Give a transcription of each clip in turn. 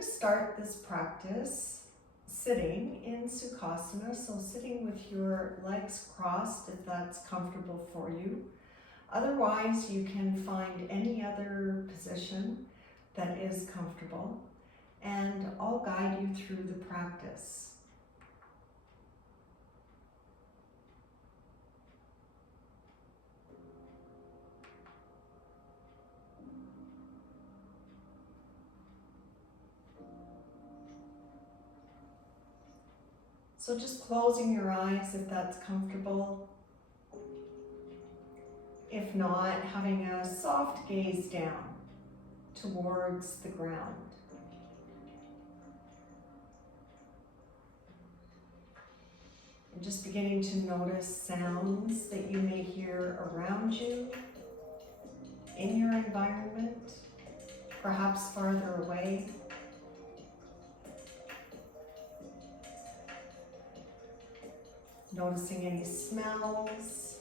to start this practice sitting in Sukhasana, so sitting with your legs crossed if that's comfortable for you. Otherwise, you can find any other position that is comfortable, and I'll guide you through the practice. So just closing your eyes if that's comfortable. If not, having a soft gaze down towards the ground. And just beginning to notice sounds that you may hear around you, in your environment, perhaps farther away. Noticing any smells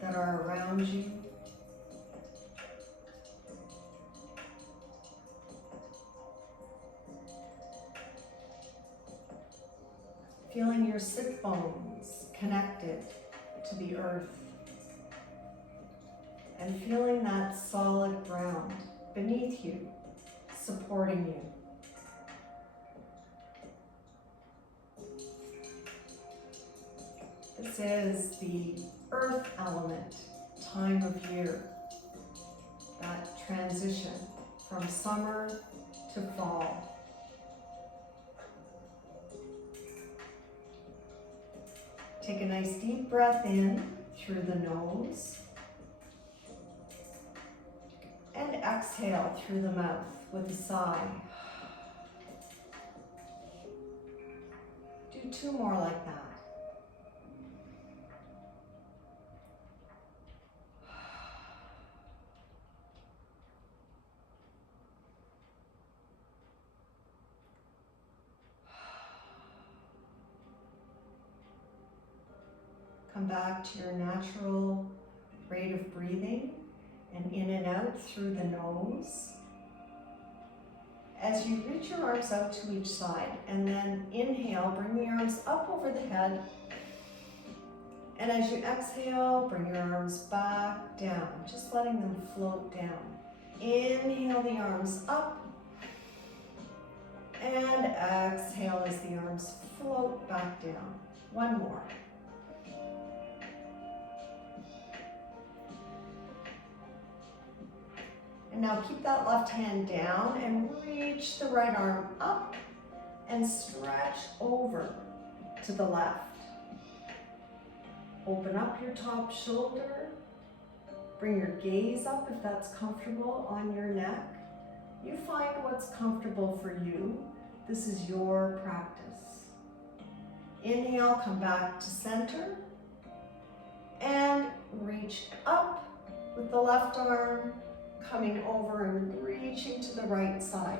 that are around you. Feeling your sit bones connected to the earth and feeling that solid ground beneath you, supporting you. This is the earth element time of year, that transition from summer to fall. Take a nice deep breath in through the nose and exhale through the mouth with a sigh. Do 2 more like that. Come back to your natural rate of breathing and in and out through the nose. As you reach your arms out to each side and then inhale, bring the arms up over the head. And as you exhale, bring your arms back down, just letting them float down. Inhale the arms up and exhale as the arms float back down. 1 more. And now keep that left hand down and reach the right arm up and stretch over to the left. Open up your top shoulder. Bring your gaze up if that's comfortable on your neck. You find what's comfortable for you. This is your practice. Inhale, come back to center and reach up with the left arm, coming over and reaching to the right side.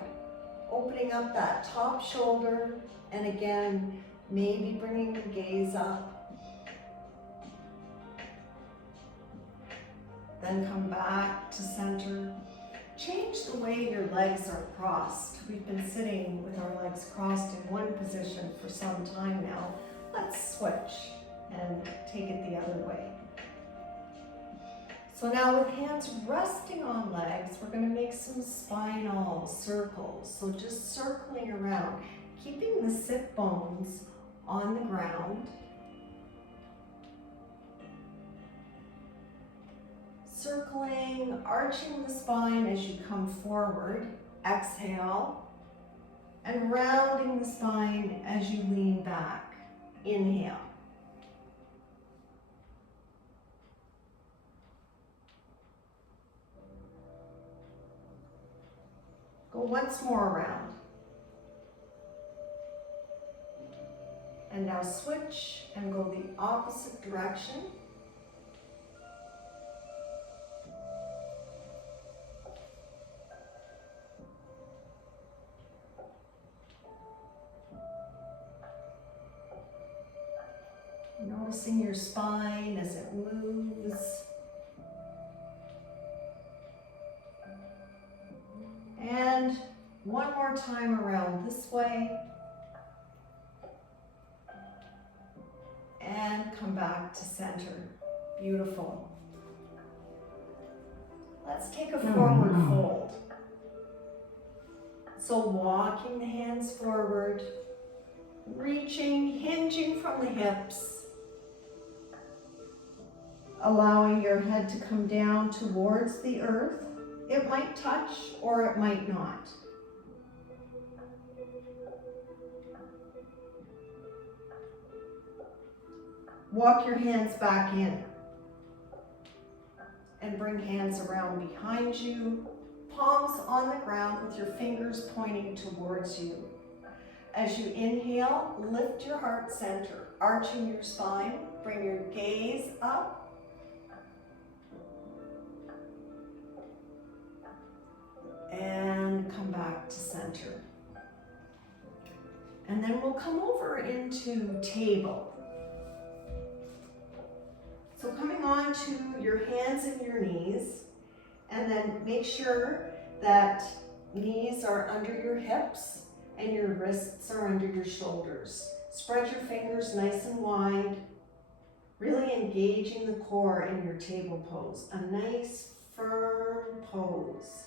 Opening up that top shoulder, and again, maybe bringing the gaze up. Then come back to center. Change the way your legs are crossed. We've been sitting with our legs crossed in one position for some time now. Let's switch and take it the other way. So now with hands resting on legs, we're going to make some spinal circles. So just circling around, keeping the sit bones on the ground. Circling, arching the spine as you come forward. Exhale. And rounding the spine as you lean back. Inhale. Go once more around. And now switch and go the opposite direction. Noticing your spine as it moves. And And one more time around this way. And come back to center. Beautiful. Let's take a forward fold. So walking the hands forward, reaching, hinging from the hips, allowing your head to come down towards the earth. It might touch or it might not. Walk your hands back in and bring hands around behind you, palms on the ground with your fingers pointing towards you. As you inhale, lift your heart center, arching your spine, bring your gaze up. And come back to center. And then we'll come over into table. So coming on to your hands and your knees, and then make sure that knees are under your hips and your wrists are under your shoulders. Spread your fingers nice and wide, really engaging the core in your table pose. A nice firm pose.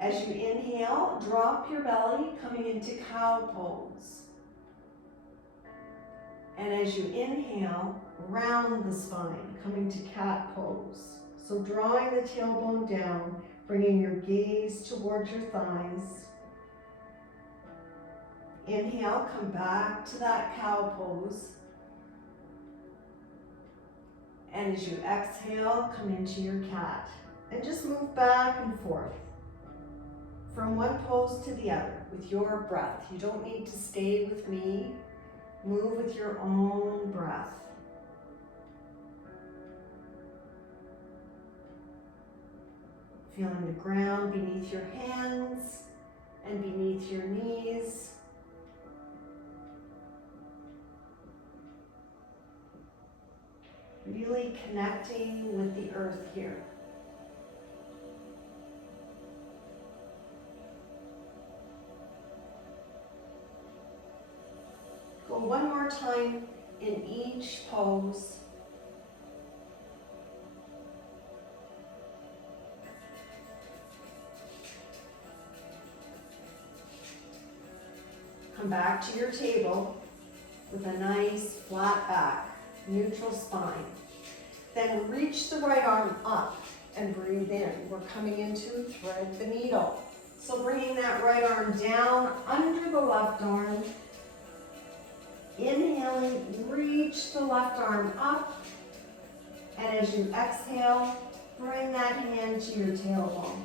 As you inhale, drop your belly, coming into cow pose. And as you inhale, round the spine, coming to cat pose. So drawing the tailbone down, bringing your gaze towards your thighs. Inhale, come back to that cow pose. And as you exhale, come into your cat. And just move back and forth from one pose to the other with your breath. You don't need to stay with me. Move with your own breath. Feeling the ground beneath your hands and beneath your knees. Really connecting with the earth here. Go one more time in each pose. Come back to your table with a nice flat back, neutral spine. Then reach the right arm up and breathe in. We're coming into thread the needle. So bringing that right arm down under the left arm. Inhaling, reach the left arm up. And as you exhale, bring that hand to your tailbone.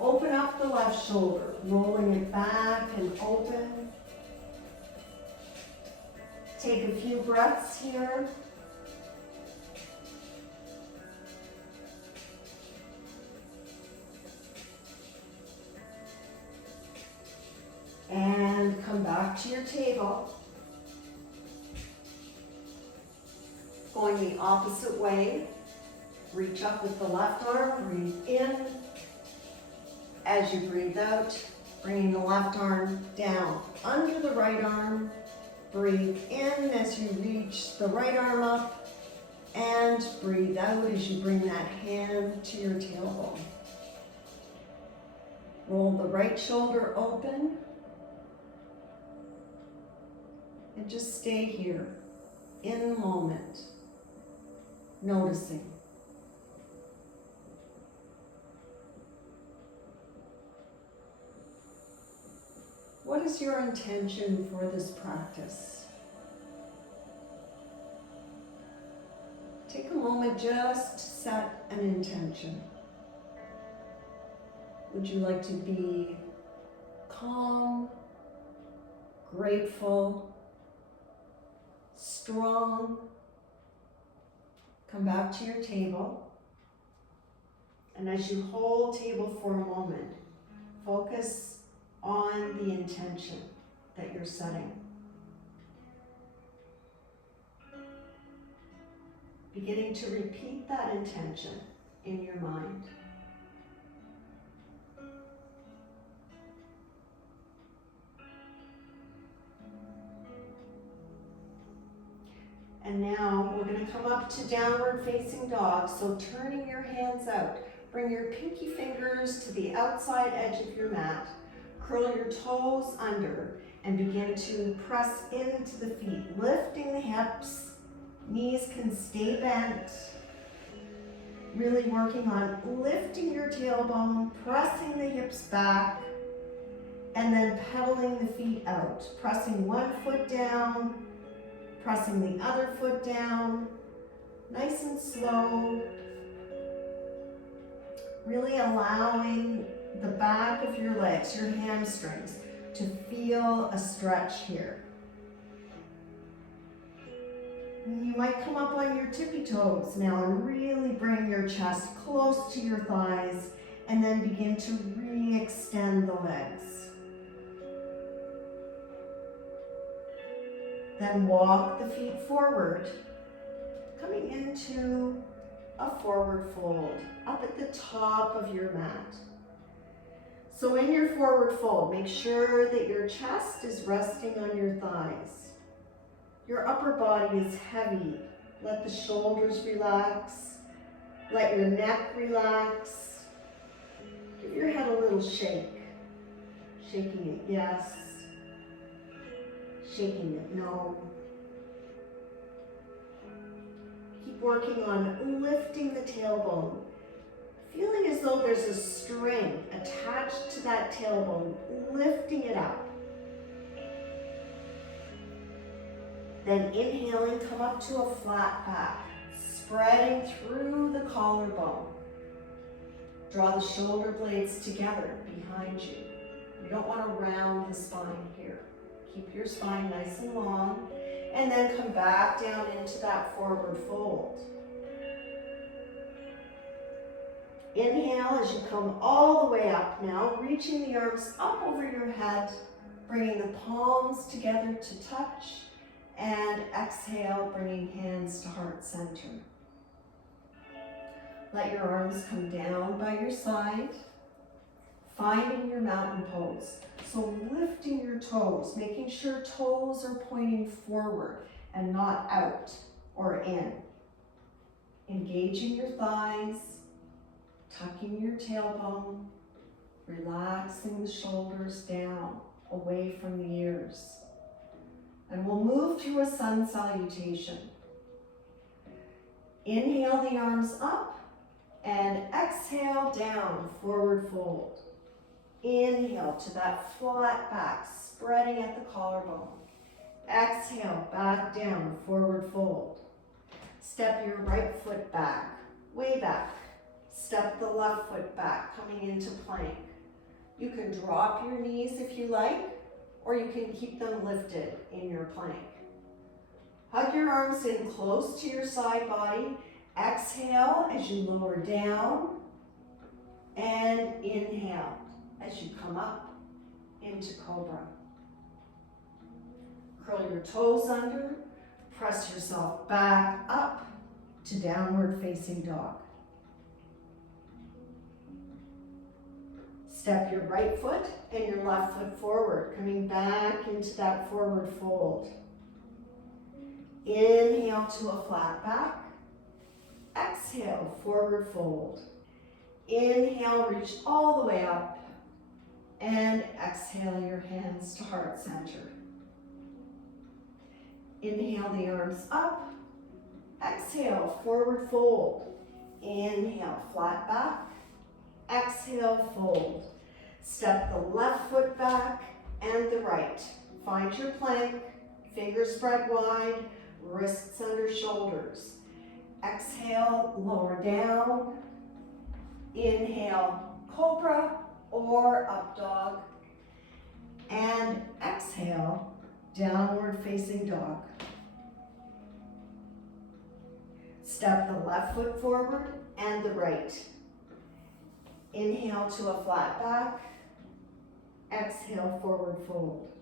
Open up the left shoulder, rolling it back and open. Take a few breaths here. And come back to your table. Going the opposite way. Reach up with the left arm, breathe in. As you breathe out, bringing the left arm down under the right arm. Breathe in as you reach the right arm up, and breathe out as you bring that hand to your tailbone. Roll the right shoulder open, and just stay here in the moment, noticing. What is your intention for this practice? Take a moment just to set an intention. Would you like to be calm, grateful, strong? Come back to your table. And as you hold table for a moment, focus on the intention that you're setting. Beginning to repeat that intention in your mind. And now we're going to come up to downward facing dog. So turning your hands out. Bring your pinky fingers to the outside edge of your mat. Curl your toes under and begin to press into the feet, lifting the hips. Knees can stay bent. Really working on lifting your tailbone, pressing the hips back, and then pedaling the feet out. Pressing one foot down, pressing the other foot down, nice and slow. Really allowing the back of your legs, your hamstrings, to feel a stretch here. You might come up on your tippy toes now and really bring your chest close to your thighs and then begin to re-extend the legs. Then walk the feet forward, coming into a forward fold up at the top of your mat. So in your forward fold, make sure that your chest is resting on your thighs. Your upper body is heavy. Let the shoulders relax. Let your neck relax. Give your head a little shake. Shaking it yes. Shaking it no. Keep working on lifting the tailbone. Feeling as though there's a string attached to that tailbone, lifting it up. Then inhaling, come up to a flat back, spreading through the collarbone. Draw the shoulder blades together behind you. You don't want to round the spine here. Keep your spine nice and long, and then come back down into that forward fold. Inhale as you come all the way up now, reaching the arms up over your head, bringing the palms together to touch, and exhale, bringing hands to heart center. Let your arms come down by your side, finding your mountain pose. So lifting your toes, making sure toes are pointing forward and not out or in. Engaging your thighs, tucking your tailbone, relaxing the shoulders down, away from the ears. And we'll move to a sun salutation. Inhale the arms up and exhale down, forward fold. Inhale to that flat back, spreading at the collarbone. Exhale, back down, forward fold. Step your right foot back, way back. Step the left foot back, coming into plank. You can drop your knees if you like, or you can keep them lifted in your plank. Hug your arms in close to your side body. Exhale as you lower down, and inhale as you come up into cobra. Curl your toes under, press yourself back up to downward facing dog. Step your right foot and your left foot forward, coming back into that forward fold. Inhale to a flat back. Exhale, forward fold. Inhale, reach all the way up. And exhale your hands to heart center. Inhale the arms up. Exhale, forward fold. Inhale, flat back. Exhale, fold. Step the left foot back and the right. Find your plank, fingers spread wide, wrists under shoulders. Exhale, lower down. Inhale, cobra or up dog. And exhale, downward facing dog. Step the left foot forward and the right. Inhale to a flat back. Exhale, forward fold.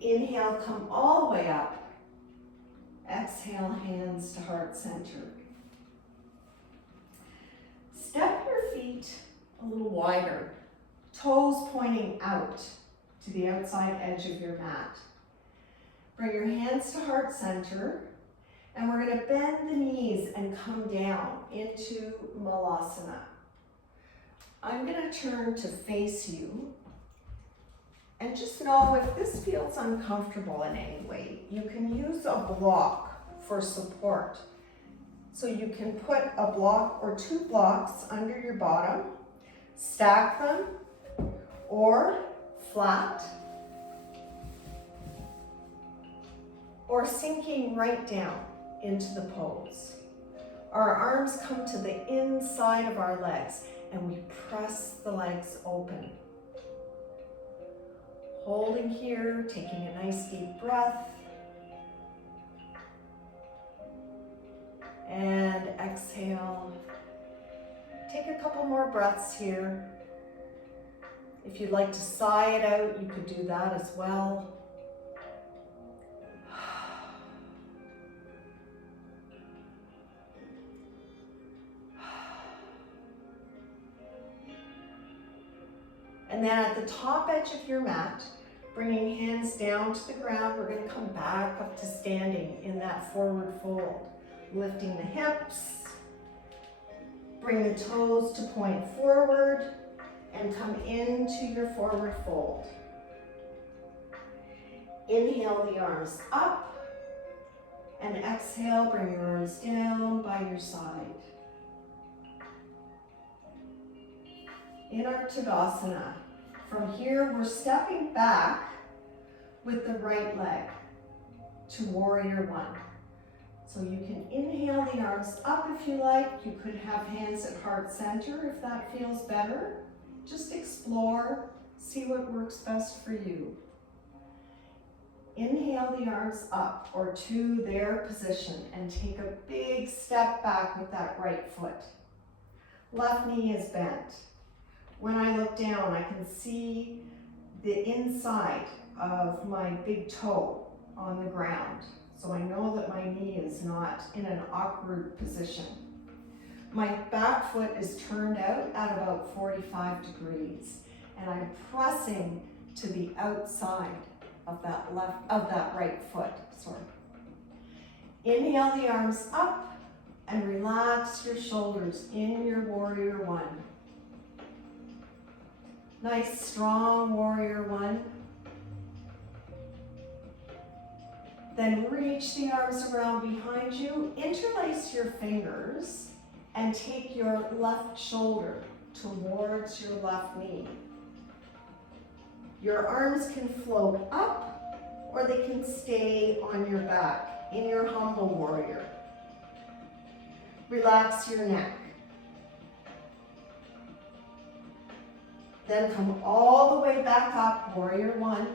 Inhale, come all the way up. Exhale, hands to heart center. Step your feet a little wider, toes pointing out to the outside edge of your mat. Bring your hands to heart center And we're going to bend the knees and come down into Malasana. I'm going to turn to face you. And just know if this feels uncomfortable in any way, you can use a block for support. So you can put a block or 2 blocks under your bottom, stack them, or flat, or sinking right down into the pose. Our arms come to the inside of our legs and we press the legs open. Holding here, taking a nice deep breath. And exhale. Take a couple more breaths here. If you'd like to sigh it out, you could do that as well. And then at the top edge of your mat, bringing hands down to the ground, we're going to come back up to standing in that forward fold. Lifting the hips, bring the toes to point forward, and come into your forward fold. Inhale the arms up, and exhale, bring your arms down by your side. In our Tadasana, from here we're stepping back with the right leg to Warrior One. So you can inhale the arms up if you like. You could have hands at heart center if that feels better. Just explore, see what works best for you. Inhale the arms up or to their position and take a big step back with that right foot. Left knee is bent. When I look down, I can see the inside of my big toe on the ground. So I know that my knee is not in an awkward position. My back foot is turned out at about 45 degrees, and I'm pressing to the outside of that right foot. Inhale the arms up and relax your shoulders in your Warrior One. Nice strong Warrior One. Then reach the arms around behind you, interlace your fingers, and take your left shoulder towards your left knee. Your arms can float up, or they can stay on your back in your humble warrior. Relax your neck. Then come all the way back up, Warrior One.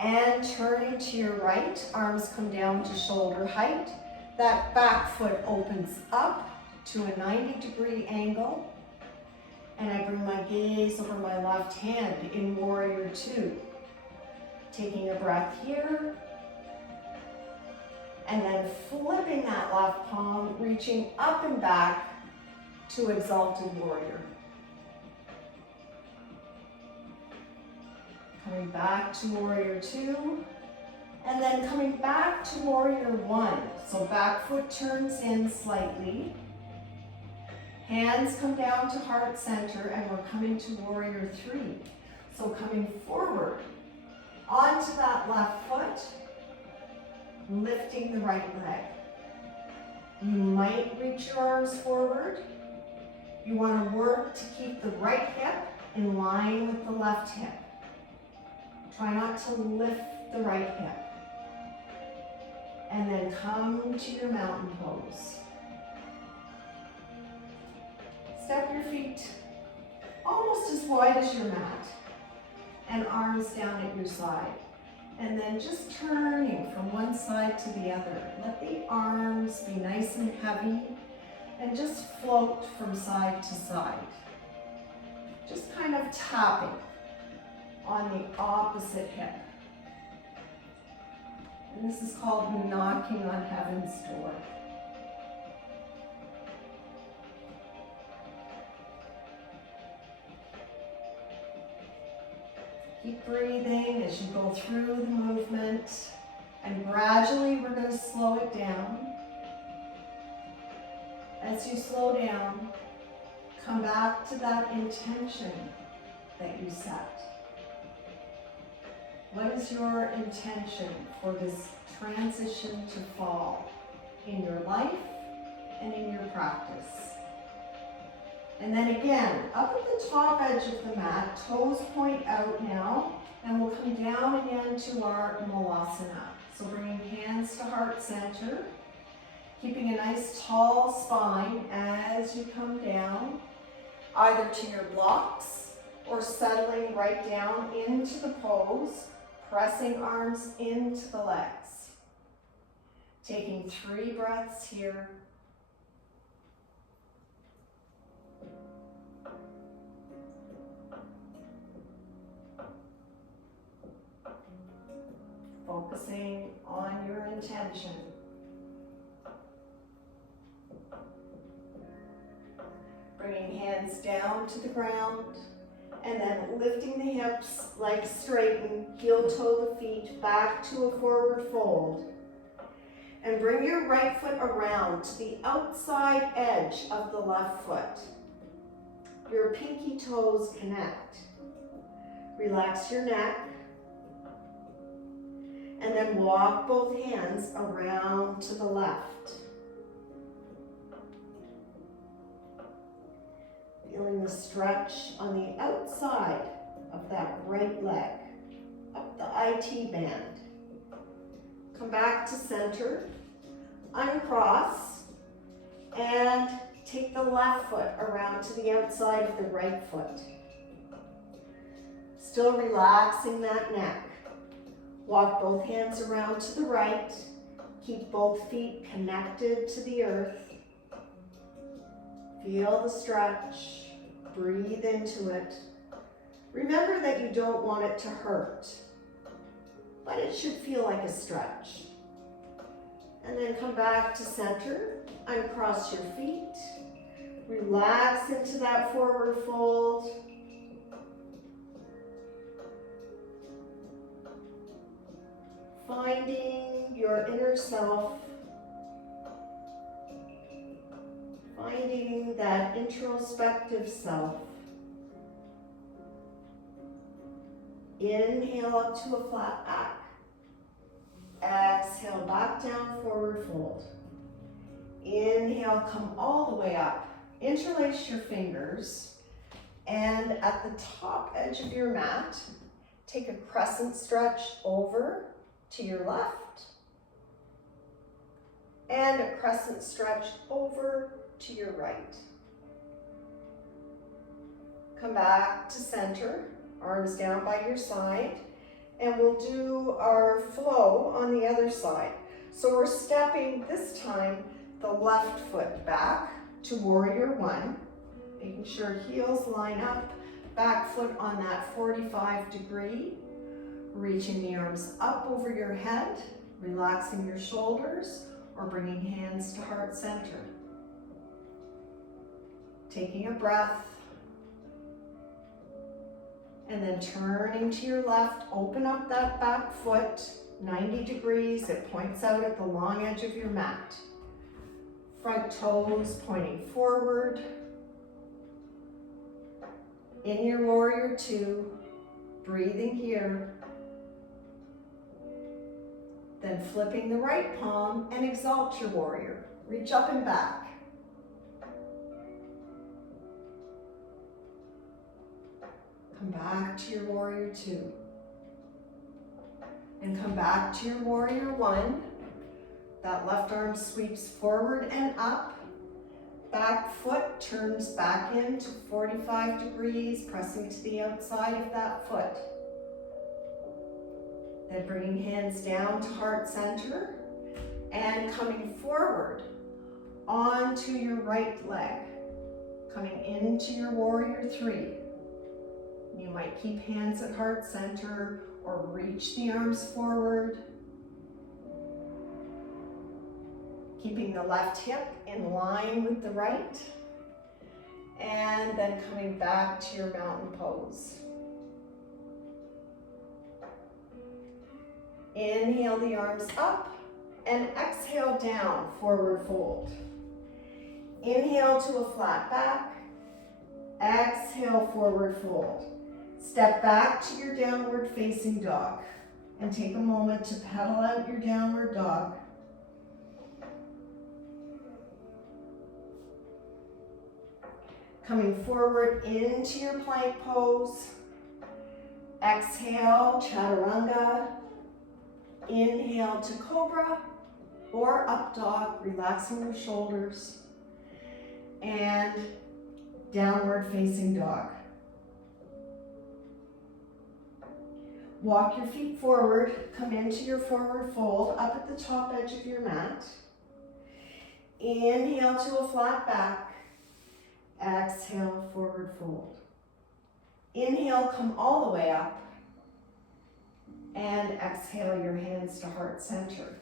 And turning to your right, arms come down to shoulder height. That back foot opens up to a 90-degree angle. And I bring my gaze over my left hand in Warrior Two. Taking a breath here. And then flipping that left palm, reaching up and back to Exalted Warrior. Coming back to Warrior Two, and then coming back to Warrior One. So back foot turns in slightly. Hands come down to heart center, and we're coming to Warrior Three. So coming forward onto that left foot, lifting the right leg. You might reach your arms forward. You want to work to keep the right hip in line with the left hip. Try not to lift the right hip. And then come to your mountain pose. Step your feet almost as wide as your mat. And arms down at your side. And then just turning from one side to the other. Let the arms be nice and heavy. And just float from side to side. Just kind of tapping on the opposite hip. And this is called knocking on heaven's door. Keep breathing as you go through the movement. And gradually we're going to slow it down. As you slow down, come back to that intention that you set. What is your intention for this transition to fall in your life and in your practice? And then again, up at the top edge of the mat, toes point out now, and we'll come down again to our Malasana. So bringing hands to heart center, keeping a nice tall spine as you come down, either to your blocks or settling right down into the pose, pressing arms into the legs. Taking 3 breaths here. Focusing on your intention. Bringing hands down to the ground and then lifting the hips, legs straighten, heel toe the feet back to a forward fold. And bring your right foot around to the outside edge of the left foot. Your pinky toes connect. Relax your neck. And then walk both hands around to the left. Feeling the stretch on the outside of that right leg, up the IT band. Come back to center, uncross, and take the left foot around to the outside of the right foot. Still relaxing that neck. Walk both hands around to the right. Keep both feet connected to the earth. Feel the stretch. Breathe into it. Remember that you don't want it to hurt, but it should feel like a stretch. And then come back to center. Uncross your feet. Relax into that forward fold. Finding your inner self, finding that introspective self. Inhale up to a flat back. Exhale back down, forward fold. Inhale, come all the way up. Interlace your fingers, and at the top edge of your mat, take a crescent stretch over to your left, and a crescent stretch over to your right. Come back to center, arms down by your side, and we'll do our flow on the other side. So we're stepping this time the left foot back to warrior 1, making sure heels line up, back foot on that 45-degree. Reaching the arms up over your head, relaxing your shoulders, or bringing hands to heart center. Taking a breath, and then turning to your left, open up that back foot, 90 degrees, it points out at the long edge of your mat. Front toes pointing forward. In your warrior 2, breathing here. Then flipping the right palm and exalt your warrior. Reach up and back. Come back to your warrior 2. And come back to your warrior 1. That left arm sweeps forward and up. Back foot turns back into 45 degrees, pressing to the outside of that foot. Then bringing hands down to heart center and coming forward onto your right leg, coming into your warrior 3. You might keep hands at heart center or reach the arms forward. Keeping the left hip in line with the right. And then coming back to your mountain pose. Inhale the arms up and exhale down, forward fold. Inhale to a flat back. Exhale, forward fold. Step back to your downward facing dog and take a moment to pedal out your downward dog. Coming forward into your plank pose. Exhale, chaturanga. Inhale to cobra or up dog, relaxing your shoulders. And downward facing dog. Walk your feet forward, come into your forward fold, up at the top edge of your mat. Inhale to a flat back. Exhale, forward fold. Inhale, come all the way up. And exhale your hands to heart center.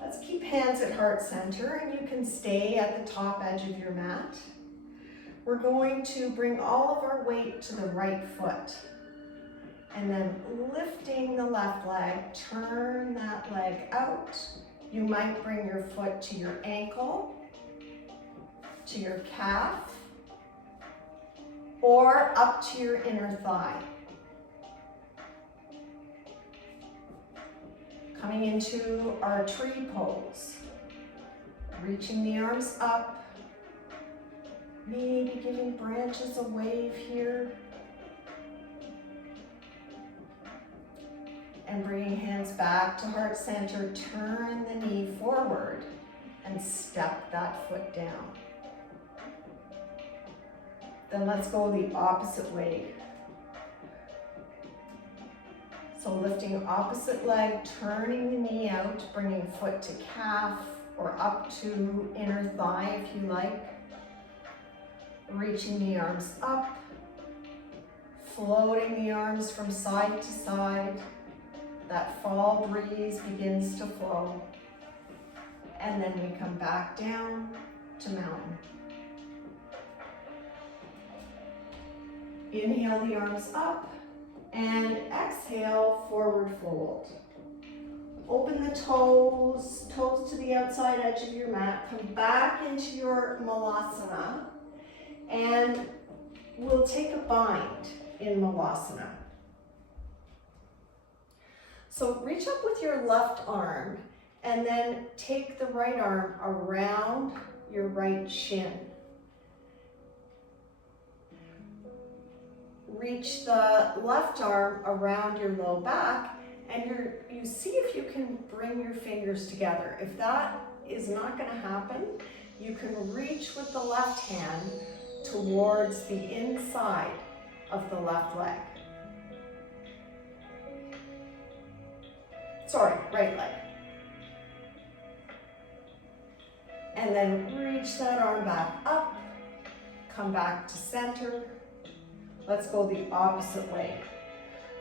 Let's keep hands at heart center, and you can stay at the top edge of your mat. We're going to bring all of our weight to the right foot. And then lifting the left leg, turn that leg out. You might bring your foot to your ankle, to your calf, or up to your inner thigh. Coming into our tree pose. Reaching the arms up. Maybe giving branches a wave here. And bringing hands back to heart center. Turn the knee forward and step that foot down. Then let's go the opposite way. So lifting opposite leg, turning the knee out, bringing foot to calf or up to inner thigh if you like. Reaching the arms up, floating the arms from side to side. That fall breeze begins to flow. And then we come back down to mountain. Inhale the arms up and exhale, forward fold. Open the toes to the outside edge of your mat. Come back into your malasana and we'll take a bind in malasana. So reach up with your left arm and then take the right arm around your right shin. Reach the left arm around your low back and you see if you can bring your fingers together. If that is not going to happen, you can reach with the left hand towards the inside of the left leg. Sorry, right leg. And then reach that arm back up, come back to center. Let's go the opposite way.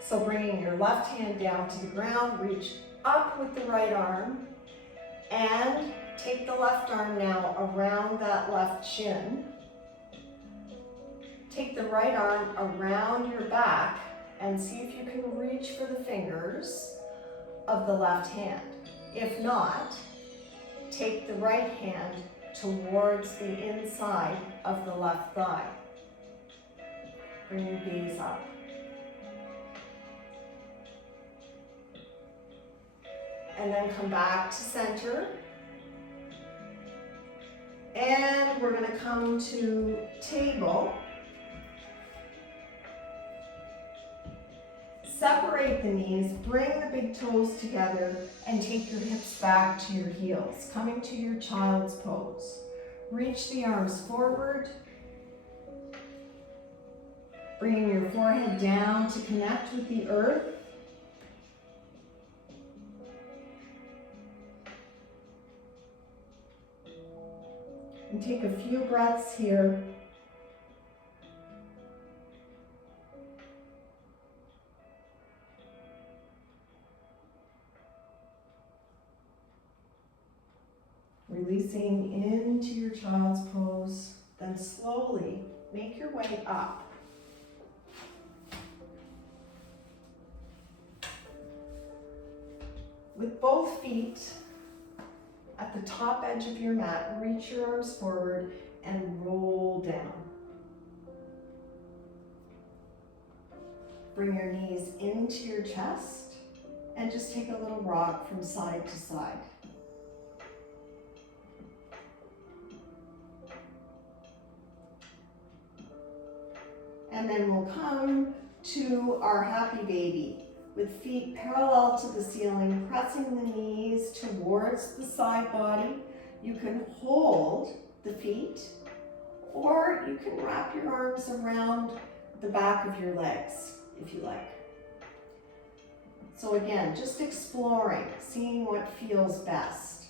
So bringing your left hand down to the ground, reach up with the right arm, and take the left arm now around that left shin. Take the right arm around your back and see if you can reach for the fingers of the left hand. If not, take the right hand towards the inside of the left thigh. Bring your gaze up. And then come back to center. And we're going to come to table. Separate the knees, bring the big toes together, and take your hips back to your heels, coming to your child's pose. Reach the arms forward, bringing your forehead down to connect with the earth. And take a few breaths here. Releasing into your child's pose, then slowly make your way up. With both feet at the top edge of your mat, reach your arms forward and roll down. Bring your knees into your chest and just take a little rock from side to side. And then we'll come to our happy baby with feet parallel to the ceiling, pressing the knees towards the side body. You can hold the feet, or you can wrap your arms around the back of your legs if you like. So again, just exploring, seeing what feels best.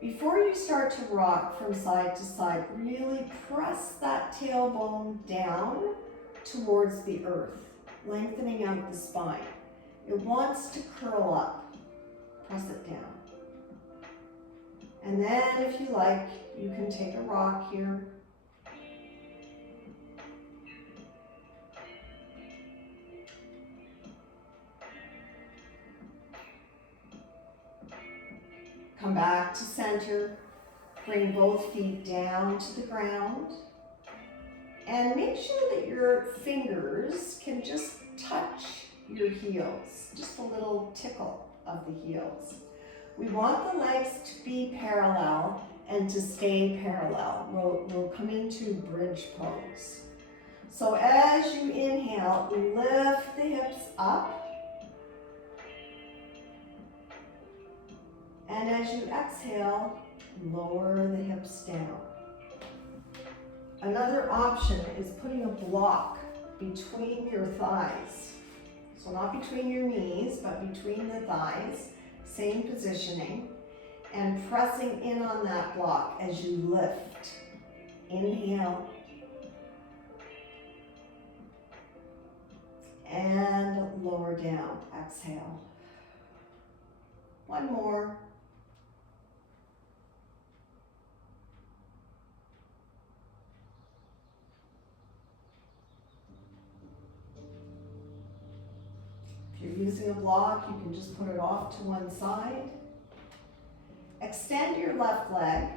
Before you start to rock from side to side, really press that tailbone down towards the earth, lengthening out the spine. It wants to curl up. Press it down. And then if you like, you can take a rock here. Come back to center. Bring both feet down to the ground. And make sure that your fingers can just touch your heels. Just a little tickle of the heels. We want the legs to be parallel and to stay parallel. We'll come into bridge pose. So as you inhale, lift the hips up. And as you exhale, lower the hips down. Another option is putting a block between your thighs. So not between your knees, but between the thighs, same positioning, and pressing in on that block as you lift. Inhale. And lower down, exhale. One more. If you're using a block, you can just put it off to one side. Extend your left leg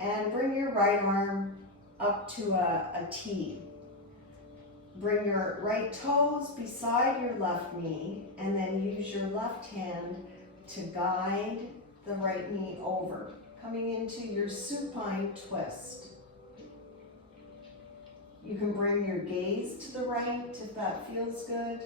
and bring your right arm up to a T. Bring your right toes beside your left knee and then use your left hand to guide the right knee over, coming into your supine twist. You can bring your gaze to the right if that feels good.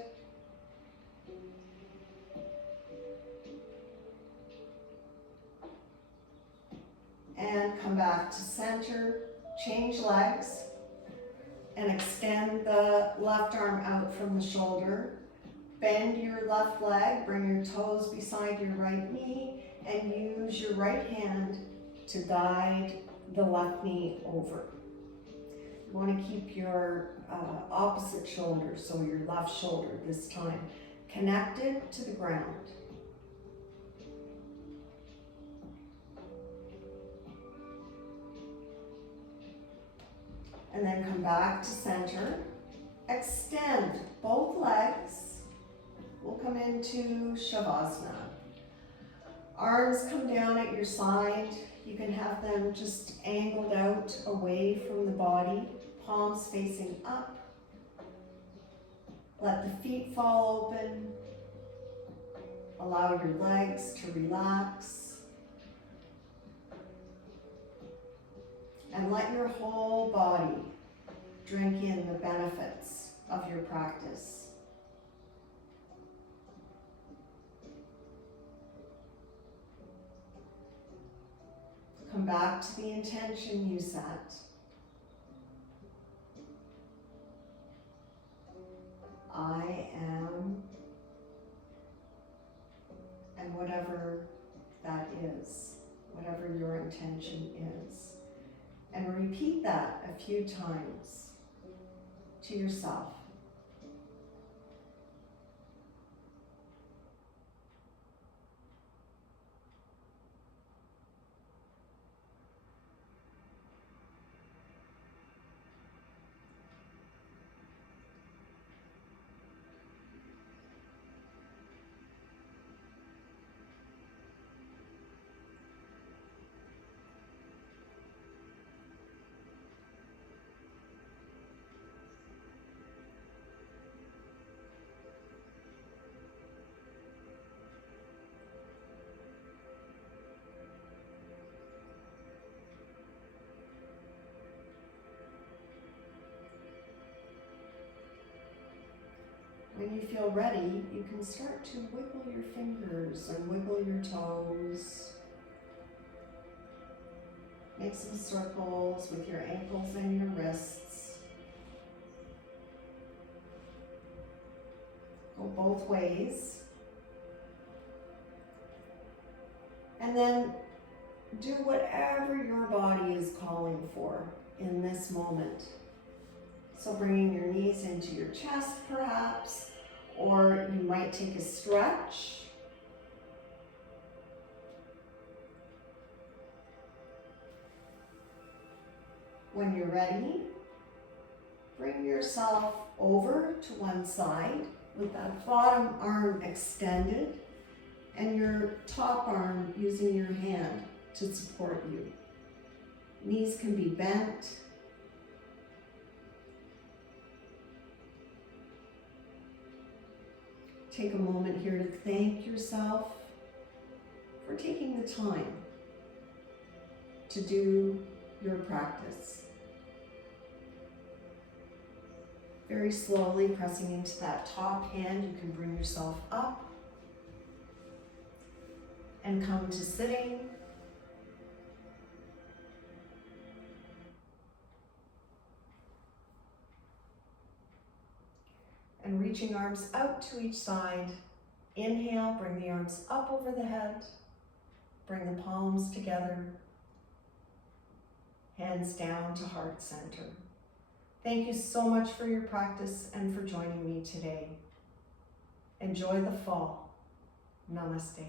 And come back to center, change legs, and extend the left arm out from the shoulder. Bend your left leg, bring your toes beside your right knee, and use your right hand to guide the left knee over. You want to keep your opposite shoulder, so your left shoulder this time, connected to the ground. And then come back to center. Extend both legs. We'll come into Shavasana. Arms come down at your side. You can have them just angled out away from the body, palms facing up. Let the feet fall open. Allow your legs to relax. And let your whole body drink in the benefits of your practice. Come back to the intention you set. I am, and whatever that is, whatever your intention is. And repeat that a few times to yourself. When you feel ready, you can start to wiggle your fingers and wiggle your toes. Make some circles with your ankles and your wrists. Go both ways. And then do whatever your body is calling for in this moment. So bringing your knees into your chest perhaps, or you might take a stretch. When you're ready, bring yourself over to one side with that bottom arm extended and your top arm using your hand to support you. Knees can be bent. Take a moment here to thank yourself for taking the time to do your practice. Very slowly pressing into that top hand, you can bring yourself up and come to sitting. And reaching arms out to each side. Inhale, bring the arms up over the head. Bring the palms together. Hands down to heart center. Thank you so much for your practice and for joining me today. Enjoy the fall. Namaste.